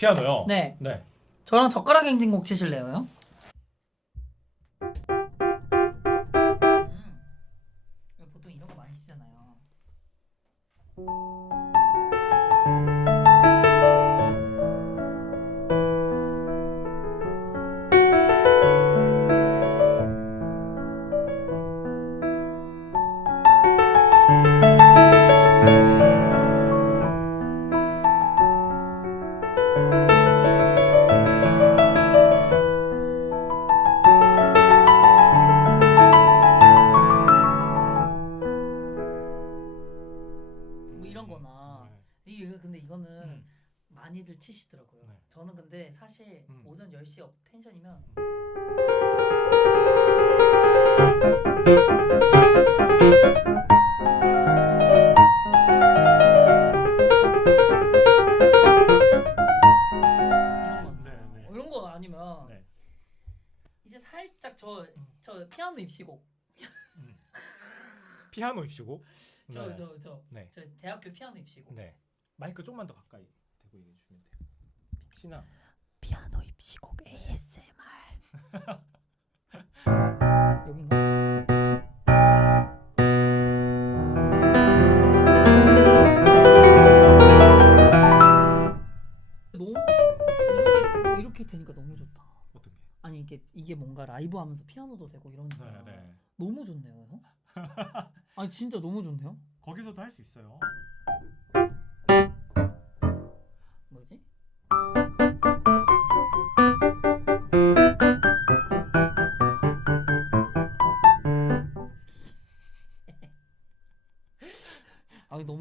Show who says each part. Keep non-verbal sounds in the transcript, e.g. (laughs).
Speaker 1: 피아노요.
Speaker 2: 네.
Speaker 1: 네.
Speaker 2: 저랑 젓가락 행진곡 치실래요? 이런 거나 이게 근데 이거는
Speaker 1: 음.
Speaker 2: 많이들 치시더라고요.
Speaker 1: 네.
Speaker 2: 저는 근데 사실
Speaker 1: 음.
Speaker 2: 오전 10시 업 텐션이면 이런 거
Speaker 1: 네, 네.
Speaker 2: 어, 이런 거 아니면
Speaker 1: 네.
Speaker 2: 이제 살짝 저 저 피아노 입시곡
Speaker 1: 피아노 입시고.
Speaker 2: 저
Speaker 1: 네.
Speaker 2: 저저저
Speaker 1: 네.
Speaker 2: 대학교 피아노 입시곡
Speaker 1: 네. 마이크 좀만 더 가까이 대고 얘기해 주시면 돼요. 혹시나
Speaker 2: 피아노 입시곡 ASMR (laughs) 여긴가? 너무 이렇게 이렇게 되니까 너무 좋다.
Speaker 1: 어떤 게?
Speaker 2: 아니 이게 이게 뭔가 라이브 하면서 피아노도 되고 이러니까
Speaker 1: 네, 네.
Speaker 2: 너무 좋네요. (laughs) 아 진짜 너무 좋네요.
Speaker 1: 거기서도 할 수 있어요. 뭐지? (laughs) 아 너무